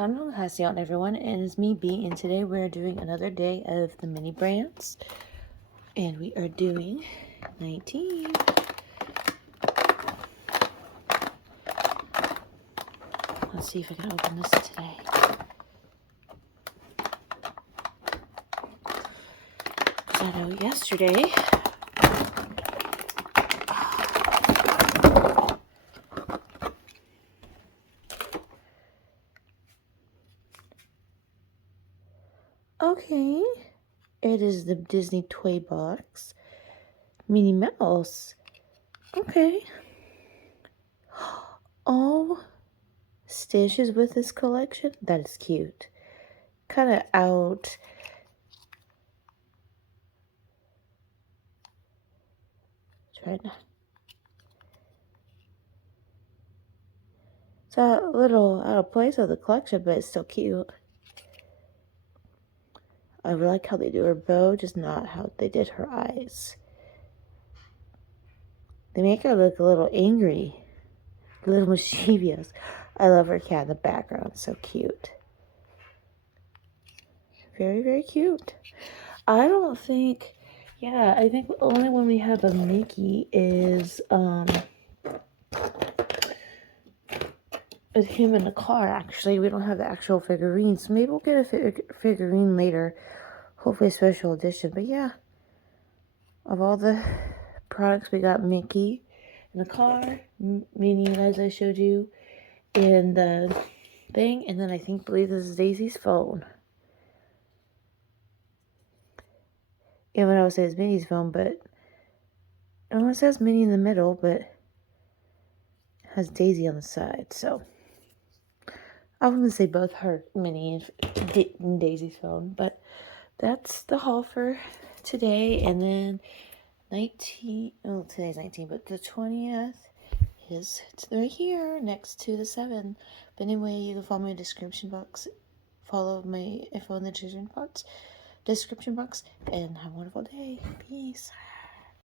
I'm on everyone, and it's me, B, and today we're doing another day of the mini brands, and we are doing 19. Let's see if I can open this today. Because I know yesterday, okay, it is the Disney toy box, Minnie Mouse. Okay. All stitches with this collection. That is cute. Kind of out. Try it now. It's a little out of place of the collection, but it's still cute. I really like how they do her bow, just not how they did her eyes. They make her look a little angry, a little mischievous. I love her cat in the background. So cute. Very, very cute. I don't think, yeah, I think the only one we have a Mickey is with him in the car, actually. We don't have the actual figurine, so maybe we'll get a figurine later. Hopefully a special edition. But yeah, of all the products, we got Mickey in the car, Minnie, as I showed you, in the thing, and then I believe this is Daisy's phone. Even though it says Minnie's phone, but it says Minnie in the middle, but it has Daisy on the side, so I wouldn't say both her Minnie and Daisy's phone, but that's the haul for today. And then today's 19, but the 20th is right here next to the 7. But anyway, you can follow my description box. Follow my info in the description box, and have a wonderful day. Peace.